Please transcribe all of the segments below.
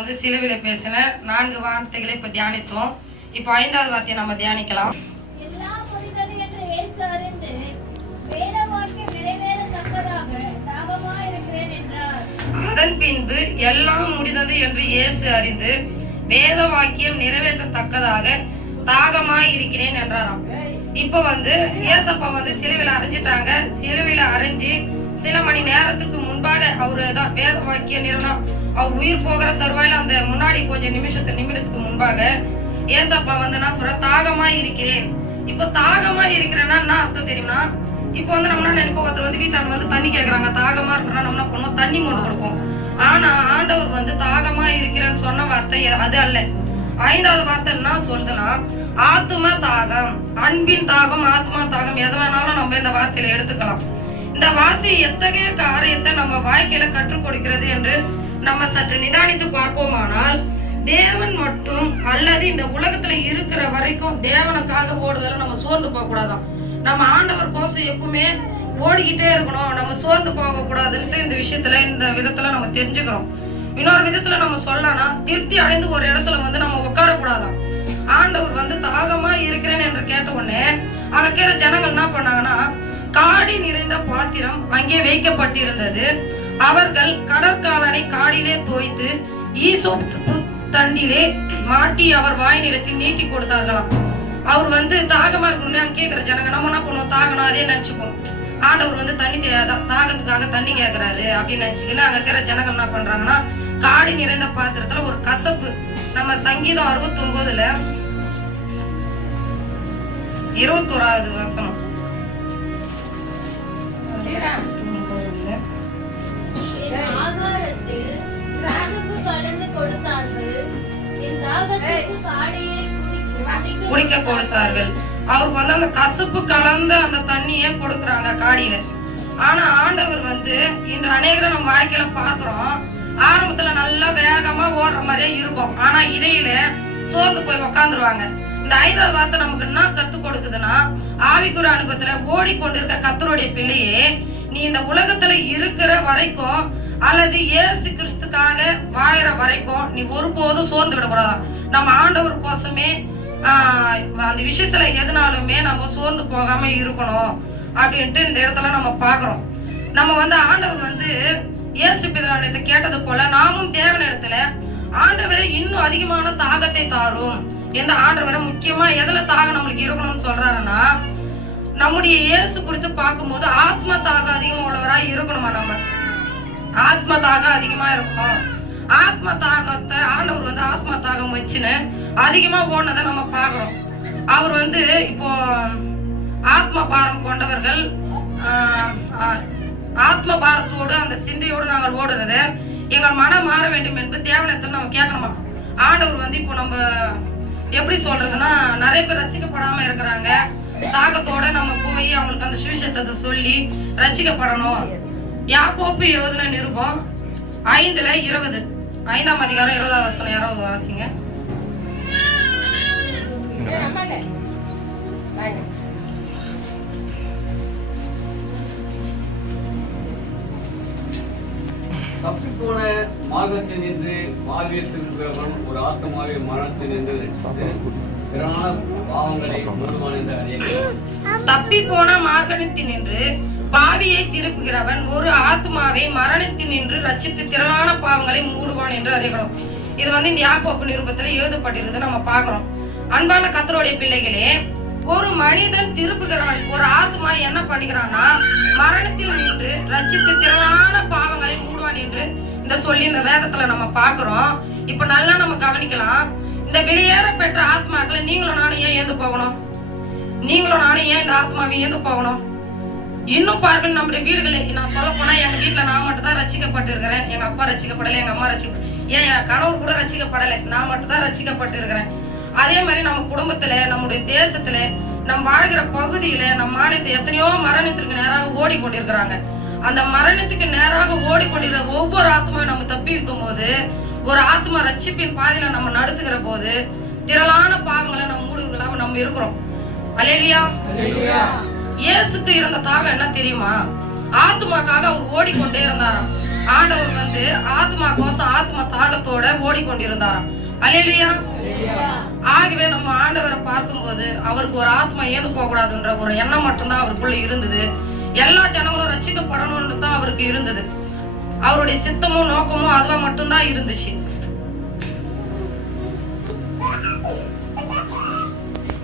வந்து சிலுவில பேசின நான்கு வார்த்தைகளை இப்ப தியானித்தோம். இப்போ ஐந்தாவது வார்த்தையை நம்ம தியானிக்கலாம். அதன் பின்பு எல்லாம் முடிந்தது என்று இயேசு அறிந்து வேத வாக்கியம் நிறைவேற்றத்தக்கதாக தாகமாய் இருக்கிறேன் என்றாராம். இப்ப வந்து ஏசப்பா வந்து சிலுவையில அரைஞ்சிட்டாங்க. சிலுவையில அரைஞ்சு சில மணி நேரத்துக்கு முன்பாக அவரு தான் வேத வாக்கிய நிறுவனம் அவர் உயிர் போகிற தருவாயில அந்த முன்னாடி கொஞ்சம் நிமிஷத்து நிமிடத்துக்கு முன்பாக ஏசப்பா வந்து நான் சொல்ற தாகமா இருக்கிறேன். இப்ப தாகமா இருக்கிறேன்னா என்ன அர்த்தம் தெரியுமா? இப்போ வந்து நம்ம என்ன நினைப்போம்? ஒருத்தர் வந்து வீட்டாண்ட வந்து தண்ணி கேக்குறாங்க. தாகமா இருக்கிறோம் நம்ம பண்ணுவோம்? தண்ணி கொண்டு கொடுப்போம். ஆனா ஆண்டவர் வந்து தாகமா இருக்கிறேன்னு சொன்ன வார்த்தை அது அல்ல. ஐந்தாவது வார்த்தை என்ன சொல்லுதுன்னா ஆத்தும தாகம். அன்பின் தாகம் ஆத்மா தாகம். எது வேணாலும் நம்ம இந்த வார்த்தையில எடுத்துக்கலாம். இந்த வார்த்தை எத்தகைய காரியத்தை நம்ம வாழ்க்கையில கற்றுக் கொடுக்கிறது என்று நம்ம சற்று நிதானித்து பார்ப்போமானால் தேவன் மட்டும் அல்லது இந்த உலகத்துல இருக்கிற வரைக்கும் தேவனுக்காக ஓடுவதில் நம்ம சோர்ந்து போக கூடாதான் நம்ம ஆண்டவர் கோசம் எப்பவுமே ஓடிக்கிட்டே இருக்கணும் நம்ம சோர்ந்து போக கூடாதுன்ட்டு இந்த விஷயத்துல இந்த விதத்துல நம்ம தெரிஞ்சுக்கிறோம். இன்னொரு விதத்துல நம்ம சொல்லலாம்னா திருப்தி அடைந்து ஒரு இடத்துல வந்து நம்ம உட்கார கூடாதாம் ஆண்டவர் வந்து தாகமா இருக்கிறேன் என்று கேட்ட உடனே அங்க இருக்கிற ஜனங்கள் என்ன பண்ணாங்கன்னா காடி நிறைந்த பாத்திரம் அங்கே வைக்கப்பட்டிருந்தது. அவர்கள் கடற்காலனை காடிலே தோய்த்து ஈசோப்பு தண்டிலே மாட்டி அவர் வாய் நிலத்தில் நீட்டி கொடுத்தார்களாம். அவர் வந்து தாகமா இருக்கணும்னு அங்கே கேக்குற ஜனங்க நம்ம என்ன பண்ணுவோம்? தாகணும் அதே நினைச்சுப்போம். ஆண்டவர் வந்து தண்ணி தே- தாகத்துக்காக தண்ணி கேக்குறாரு அப்படின்னு நினைச்சுக்கின்னு அங்க இருக்கிற ஜனங்கள் என்ன பண்றாங்கன்னா காடி நிறைந்த பாத்திரத்துல ஒரு கசப்பு. நம்ம சங்கீதம் அறுபத்தி ஒன்பதுல இருபத்தோராவது வசனம். ஆகாரத்தில் கலந்து கொடுத்தார்கள் என் தாகத்துக்கு குடிக்க கொடுத்தார்கள். அவருக்கு வந்து அந்த கசப்பு கலந்த அந்த தண்ணிய கொடுக்கறாங்க காடியில. ஆனா ஆண்டவர் வந்து இன்று அநேகரை நம்ம வாழ்க்கையில பாக்குறோம் ஆரம்பத்துல நல்லா வேகமா ஓடுற மாதிரியே இருக்கும். ஆனா இடையில சோர்ந்து போய் உக்காந்துருவாங்க. இந்த ஐந்தாவது வார்த்தை நமக்கு என்ன கத்து கொடுக்குதுன்னா ஆவிக்குற அனுபவத்துல ஓடிக்கொண்டிருக்க கத்தருடைய பிள்ளையே நீ இந்த உலகத்துல இருக்கிற வரைக்கும் அல்லது இயேசு கிறிஸ்துக்காக வாழற வரைக்கும் நீ ஒருபோதும் சோர்ந்து விடக்கூடாது நம்ம ஆண்டவர் கோசமே அந்த விஷயத்துல எதுனாலுமே நம்ம சோர்ந்து போகாம இருக்கணும் அப்படின்ட்டு இந்த இடத்துல நம்ம பாக்குறோம் நம்ம வந்து ஆண்டவர் வந்து இயேசு பிதானத்தை கேட்டது போல நாமும் தேவனிடத்துல ஆண்டவரை இன்னும் அதிகமான தாகத்தை தாரும். எந்த ஆண்டவரை முக்கியமா எதுல தாகம் நம்மளுக்கு இருக்கணும்னு சொல்றாருன்னா நம்முடைய இயேசு குறித்து பார்க்கும்போது ஆத்ம தாகம் அதிகமா உள்ளவரா இருக்கணுமா நம்ம? ஆத்ம தாகம் அதிகமா இருக்கணும் ஆத்ம தாகத்தை ஆண்டவர் வந்து ஆத்ம தாகம் வச்சுன்னு அதிகமா போனதை நம்ம பாக்குறோம் அவர் வந்து இப்போ ஆத்ம பாரம் கொண்டவர்கள் ஆத்ம பாரத்தோடு அந்த சிந்தையோடு நாங்கள் ஓடுறது எங்கள் மனம் மாற வேண்டும் என்பது தேவனத்தில் நம்ம கேட்கணுமா? ஆண்டவர் வந்து இப்போ நம்ம எப்படி சொல்றதுன்னா நிறைய பேர் ரசிக்கப்படாம இருக்கிறாங்க. தாகத்தோட நம்ம போய் அவங்களுக்கு அந்த சுவிசேஷத்தை சொல்லி ரசிக்கப்படணும். யாக்கோப்பு யோதன நிருபம் ஐந்துல இருபது. ஐந்தாம் அதிகாரம் இருபதாம் வருஷம் யாராவது வாசிங்க. தப்பிப்போன மார்க்கத்தில் நின்று வாழ்வில் திருக்கிறவன் ஒரு ஆத்மாவை மரணத்தில் நின்று ரட்சித்து பிறான பாவங்களை முழுவான் என்று அறியங்கள் தப்பி போன மார்க்கணத்தில் நின்று பாவியை திருப்புகிறவன் ஒரு ஆத்மாவை மரணத்தில் நின்று ரச்சித்து திரளான பாவங்களை மூடுவான் என்று அறிகிறோம். இது வந்து இந்த யாக்கோப்பு நிருபத்துல எழுதப்பட்டிருக்குது நம்ம பாக்குறோம் அன்பான கத்தருடைய பிள்ளைகளே ஒரு மனிதன் திருப்புகிறான். ஒரு ஆத்மா என்ன பண்ணுகிறான்னா மரணத்தில் நின்று ரச்சித்து திரளான பாவங்களை மூடுவான் என்று இந்த சொல்லி இந்த வேதத்துல நம்ம பாக்குறோம் இப்ப நல்லா நம்ம கவனிக்கலாம். இந்த வெளியேற பெற்ற ஆத்மாக்களை நீங்களும் நானும் ஏன் ஏந்து போகணும்? நீங்களும் நானும் ஏன் இந்த ஆத்மாவை ஏந்து போகணும்? இன்னும் பாருங்க நம்முடைய வீடுகளில் நான் சொல்ல போனா எங்க வீட்டுல நான் மட்டும் தான் ரசிக்கப்பட்டு இருக்கிறேன் எங்க அப்பா ரசிக்கப்படல எங்க அம்மா ரசிக்க ஏன் என் கணவர் கூட ரசிக்கப்படலை நான் மட்டும் தான் ரசிக்கப்பட்டு இருக்கிறேன் அதே மாதிரி நம்ம குடும்பத்துல நம்முடைய தேசத்துல நம் வாழ்கிற பகுதியில நம் மாநிலத்தில் எத்தனையோ மரணத்திற்கு நேராக ஓடிக்கொண்டிருக்கிறாங்க. அந்த மரணத்துக்கு நேராக ஓடிக்கொண்டிருக்கிற ஒவ்வொரு ஆத்மாவையும் நம்ம தப்பி வைக்கும் போது ஒரு ஆத்மா ரட்சிப்பின் பாதையில நம்ம நடத்துகிற போது திரளான பாவங்களை நம்ம மூடுகளாம நம்ம இருக்கிறோம். அலேலியா இயேசுக்கு இருந்த தாகம் என்ன தெரியுமா? ஆத்துமாக்காக அவர் ஓடிக்கொண்டே இருந்தாராம். ஆண்டவர் வந்து ஆத்மா கோசம் ஆத்மா தாகத்தோட ஓடிக்கொண்டிருந்தாராம். அலேலியா ஆகவே நம்ம ஆண்டவரை பார்க்கும்போது அவருக்கு ஒரு ஆத்மா ஏந்து போகக்கூடாதுன்ற ஒரு எண்ணம் மட்டும்தான் அவருக்குள்ள இருந்தது. எல்லா ஜனங்களும் ரசிக்கப்படணும்னு தான் அவருக்கு இருந்தது. அவருடைய சித்தமும் நோக்கமும் அதுவா மட்டும்தான் இருந்துச்சு.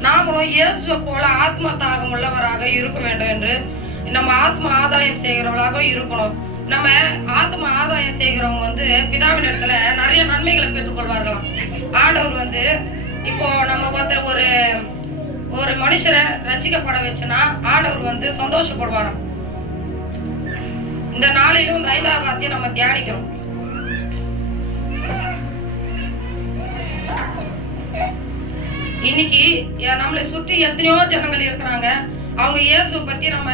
நாமளும் இயேசுவை போல ஆத்ம தாகம் உள்ளவராக இருக்க வேண்டும் என்று நம்ம ஆத்ம ஆதாயம் செய்கிறவர்களாக இருக்கணும். நம்ம ஆத்ம ஆதாயம் செய்கிறவங்க வந்து பிதாவின் இடத்துல நிறைய நன்மைகளை பெற்றுக்கொள்வார்களாம். ஆண்டவர் வந்து இப்போ நம்ம ஒருத்தர் ஒரு ஒரு மனுஷரை ரசிக்கப்பட வச்சுனா ஆண்டவர் வந்து சந்தோஷப்படுவாராம். இந்த நாளிலும் இந்த ஐந்தாவது வார்த்தையை நம்ம தியானிக்கிறோம். இன்னைக்கு நம்மளை சுற்றி எத்தனையோ ஜனங்கள் இருக்கிறாங்க. அவங்க இயேசுவை பத்தி நம்ம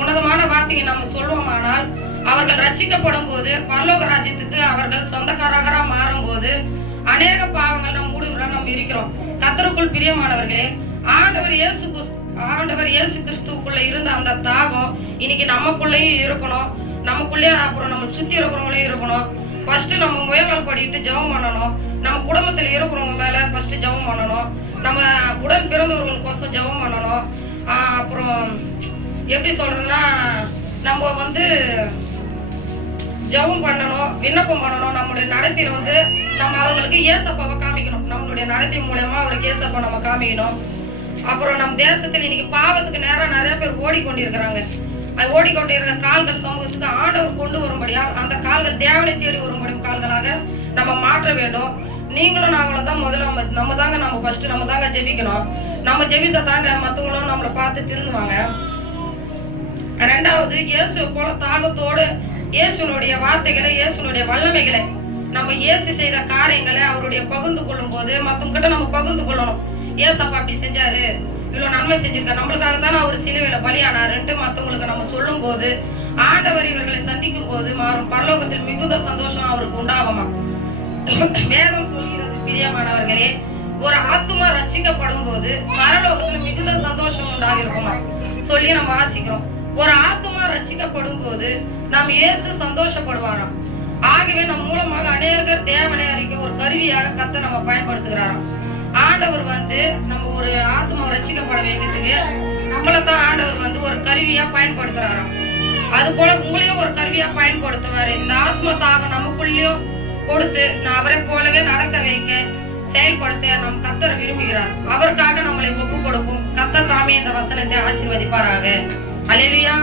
உன்னதமான வார்த்தையை நம்ம சொல்லுவோமானால் அவர்கள் ரட்சிக்கப்படும் போது பரலோக ராஜ்யத்துக்கு அவர்கள் சொந்தக்காரகராக மாறும் போது அநேக பாவங்கள் நம் மூடுகிறோம் நம்ம இருக்கிறோம். கத்தருக்குள் பிரியமானவர்களே ஆண்டவர் இயேசு கிறிஸ்- ஆண்டவர் இயேசு கிறிஸ்துக்குள்ள இருந்த அந்த தாகம் இன்னைக்கு நமக்குள்ளேயும் இருக்கணும். நமக்குள்ளே அப்புறம் நம்ம சுத்தி இருக்கிறவங்களையும் இருக்கணும். ஃபர்ஸ்ட் நம்ம முயல்கள் படிட்டு ஜெபம் பண்ணணும். நம்ம குடும்பத்துல இருக்கிறவங்க மேல ஃபர்ஸ்ட் ஜெபம் பண்ணணும். நம்ம உடன் பிறந்தவர்களுக்கோசம் ஜெபம் பண்ணணும். அப்புறம் எப்படி சொல்றதுன்னா நம்ம வந்து ஜெபம் பண்ணணும் விண்ணப்பம் பண்ணணும். நம்மளுடைய நடத்தையில வந்து நம்ம அவங்களுக்கு ஏசப்பாவை காமிக்கணும். நம்மளுடைய நடத்தை மூலயமா அவருக்கு ஏசப்பா நம்ம காமிக்கணும். அப்புறம் நம்ம தேசத்தில் இன்னைக்கு பாவத்துக்கு நேரம் நிறைய பேர் ஓடிக்கொண்டிருக்கிறாங்க. அது ஓடிக்கொண்டிருக்கிற கால்கள் சமூகத்துக்கு ஆண்டவர் கொண்டு வரும்படியா அந்த கால்கள் தேவனை தேடி வரும்படி கால்களாக நம்ம மாற்ற வேண்டும். நீங்களும் நாங்களும் தான் முதல்ல நம்ம நம்ம தாங்க நம்ம ஃபர்ஸ்ட் நம்ம தாங்க ஜெபிக்கணும். நம்ம ஜெபித்த தாங்க மற்றவங்களும் நம்மளை பார்த்து திருந்துவாங்க. ரெண்டாவது இயேசு போல தாகத்தோடு இயேசுனுடைய வார்த்தைகளை இயேசுனுடைய வல்லமைகளை நம்ம இயேசு செய்த காரியங்களை அவருடைய பகிர்ந்து கொள்ளும் போது மத்தவங்க கிட்ட நம்ம பகிர்ந்து கொள்ளணும். ஏசப்பா அப்படி செஞ்சாரு. இவ்வளவு நன்மை செஞ்சிருக்காரு. நம்மளுக்காக தானே அவர் சிலுவையில பலியானாருன்ட்டு மத்தவங்களுக்கு நம்ம சொல்லும் போது ஆண்டவர் இவர்களை சந்திக்கும் போது பரலோகத்தில் மிகுந்த சந்தோஷம் அவருக்கு உண்டாகுமா? வேதம் சொல்கிறது பிரியமானவர்களே ஒரு ஆத்துமா ரச்சிக்கப்படும் போது பரலோகத்தில் மிகுந்த சந்தோஷம் உண்டாகிருக்குமா? சொல்லி நம்ம வாசிக்கிறோம். ஒரு ஆத்துமா ரச்சிக்கப்படும் போது நாம் இயேசு சந்தோஷப்படுவாராம். ஆகவே நம் மூலமாக அநேகர் தேவனை அறிக்க ஒரு கருவியாக கத்த நம்ம பயன்படுத்துகிறாராம். ஆண்டவர் வந்து நம்ம ஒரு ஆத்மா ரசிக்கப்பட வைக்கிறதுக்கு நம்மளை தான் ஆண்டவர் வந்து ஒரு கருவியா பயன்படுத்துறாராம் அது போல உங்களையும் ஒரு கருவியா பயன்படுத்துவாரு. இந்த ஆத்ம தாகம் நமக்குள்ளயும் கொடுத்து நான் அவரை போலவே நடக்க வைக்க செயல்படுத்த நம் கத்தர் விரும்புகிறார். அவருக்காக நம்மளை ஒப்பு கொடுப்போம். கத்தர் தாமே இந்த வசனத்தை ஆசீர்வதிப்பாராக. அலேலுயா